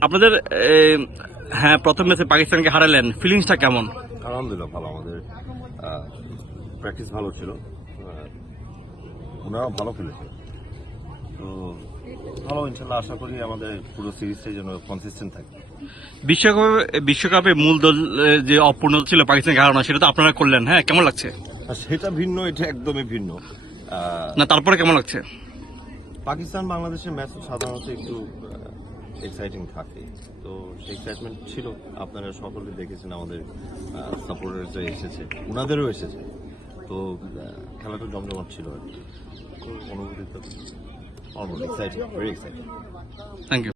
আপনাদের হ্যাঁ প্রথম ম্যাচে পাকিস্তানকে হারালেন। ফিলিংসটা কেমন? আলহামদুলিল্লাহ ভালো। আমাদের প্র্যাকটিস ভালো ছিল। আহ, ওনারাও ভালো খেলেছে তো ভালো ইনশাল্লাহ আশা করি আমাদের পুরো সিরিজটাই যেন কনসিস্টেন্ট থাকে। বিশ্বকাপে বিশ্বকাপে মূল দল যে অপূর্ণ ছিল পাকিস্তানকে হারানো সেটা তো আপনারা করলেন। হ্যাঁ কেমন লাগছে? সেটা ভিন্ন এটা একদমই ভিন্ন। না তারপরে কেমন লাগছে? পাকিস্তান বাংলাদেশের ম্যাচ সাধারণত একটু এক্সাইটিং থাকে। তো সেই এক্সাইটমেন্ট ছিল আপনারা সকলে দেখেছেন আমাদের সাপোর্টার্সরা এসেছে ওনাদেরও এসেছে। তো খেলাটা জমজমাট ছিল আর কি। তো অনুভূতিটা almost exciting very exciting thank you